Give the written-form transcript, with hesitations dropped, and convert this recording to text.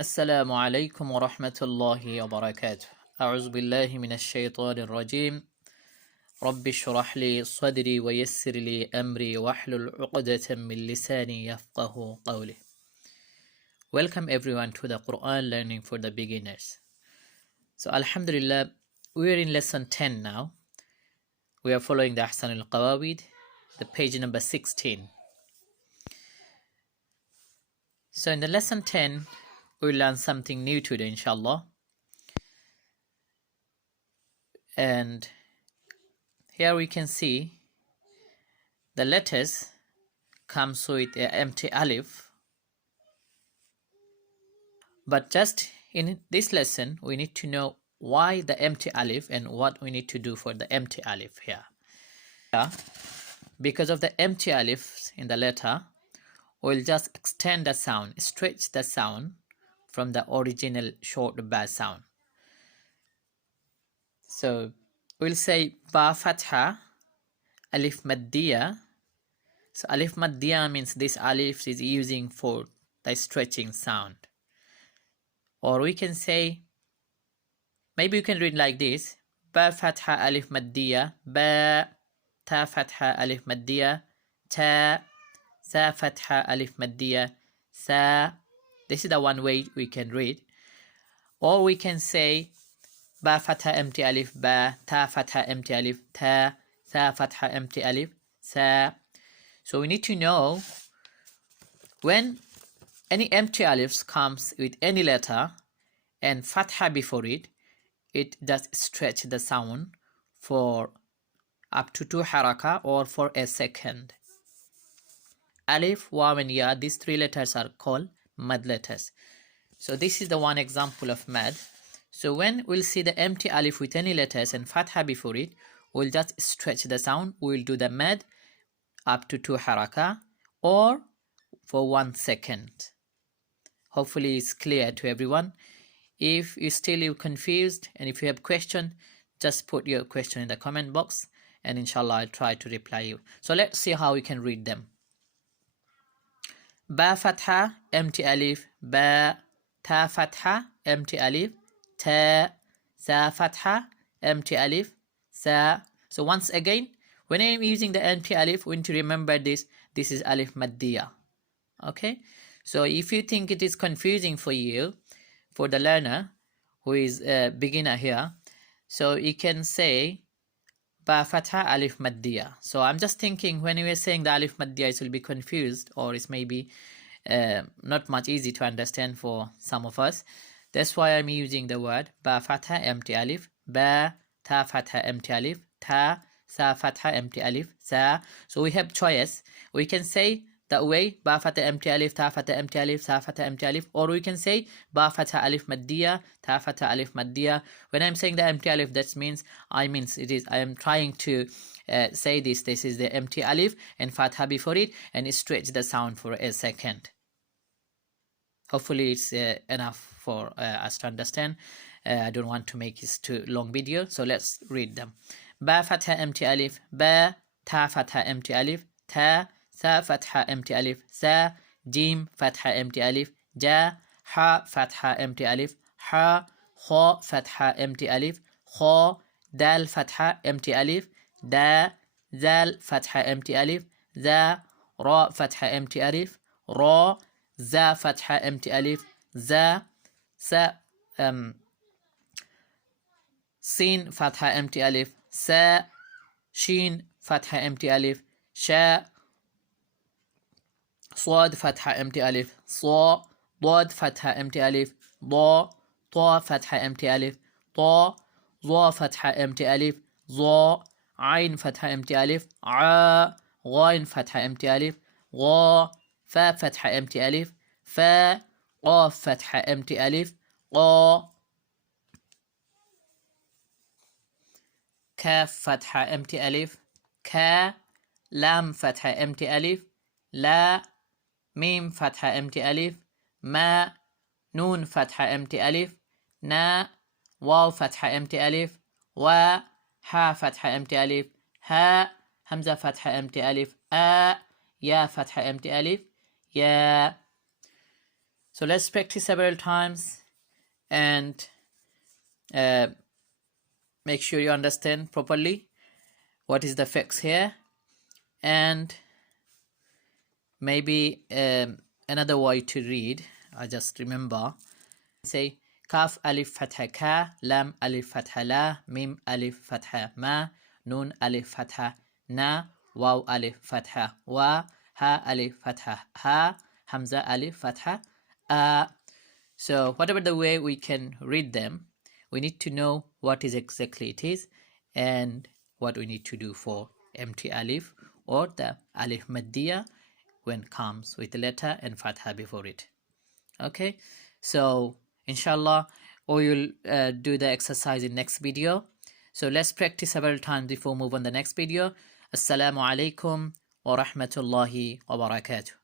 السلام عليكم ورحمة الله وبركاته. أعوذ بالله من الشيطان الرجيم. رب اشرح لي صدري ويسر لي أمري واحلل عقدة من لساني يفقه قولي. Welcome everyone to the Quran learning for the beginners. So Alhamdulillah, we are in lesson 10 now. We are following the Ahsan al-Qawawid, the page number 16. So in the lesson 10, we'll learn something new today, inshallah. And here we can see the letters comes with an empty alif. But just in this lesson, we need to know why the empty alif and what we need to do for the empty alif here. Because of the empty alif in the letter, we'll just extend the sound, stretch the sound from the original short ba sound. So we'll say ba fatha, alif maddiya. So alif maddiya means this alif is using for the stretching sound. Or we can say, maybe you can read like this: ba fatha alif maddiya, ba, ta fatha alif maddiya, ta, sa fatha alif maddiya, sa. This is the one way we can read. Or we can say ba fatha empty alif, ba, ta fatha empty alif, ta, sa fatha empty alif, sa. So we need to know when any empty alif comes with any letter and fatha before it, it does stretch the sound for up to 2 haraka or for a second. Alif, waw and ya, these three letters are called mad letters. So this is the one example of mad. So when we'll see the empty alif with any letters and fatha before it, we'll just stretch the sound. We'll do the mad up to 2 haraka or for 1 second. Hopefully it's clear to everyone. If you still confused and if you have question, just put your question in the comment box and inshallah I'll try to reply you. So let's see how we can read them. Ba fatha, empty alif, ba, ta fatha, empty alif, ta, sa fatha, empty alif, sa. So once again, when I'm using the empty alif, we need to remember this is alif maddiya. Okay, so if you think it is confusing for you, for the learner who is a beginner here, so you can say ba fatha alif maddiya. So I'm just thinking when you are saying the alif maddiya, it will be confused or it's maybe not much easy to understand for some of us. That's why I'm using the word ba fatha empty alif, ba, ta fatha empty alif, ta, sa fatha empty alif, sa. So we have choice. We can say that way, ba fatha empty alif, ta fatha empty alif, sa fatha empty alif, or we can say ba fatha alif maddiya, ta fatha alif maddiya. When I'm saying the empty alif, that means I am trying to say this is the empty alif and fatha before it and stretch the sound for a second. Hopefully it's enough for us to understand. I don't want to make this too long video, so let's read them. Ba fatha empty alif, ba, ta fatha empty alif, ta, sa fatha empty alif, sa, jim fatha empty alif, ja, ha fatha empty alif, ha, kha fatha empty alif, kha, dal fatha empty alif, da, zal fatha empty alif, za, ra fatha empty alif, ra, za fatha empty alif, za, sa, sin fatha empty alif, sa, shin fatha empty alif, sha, صاد فتحة empty ألف, صا, ضاد فتحة empty ألف, ضا, طا فتحة empty ألف, طا, ظا فتحة empty ألف, ظا, عين فتحة empty ألف, عا, غاين فتحة empty ألف, غا, فا فتحة empty ألف, فا, قاف فتحة empty ألف, قا, كاف فتحة empty ألف, كا, لام فتحة empty ألف, لا, ميم فتحة empty ألف, ما, نون فتحة empty ألف, نا, واو فتحة empty ألف, و, ها فتحة empty ألف, ها, همزة فتحة empty ألف, يا فتحة empty ألف, يا. So let's practice several times and make sure you understand properly what is the fix here, and maybe another way to read. I just remember. Say kaf alif fatha ka, lam alif fatha la, mim alif fatha ma, nun alif fatha na, waw alif fatha wa, ha alif fatha ha, hamza alif fatha a. So whatever the way we can read them, we need to know what is exactly it is and what we need to do for empty alif or the alif maddiya when comes with the letter and fatha before it. Okay, so inshallah we will do the exercise in next video. So let's practice several times before move on the next video. Assalamu alaikum wa rahmatullahi wa barakatuh.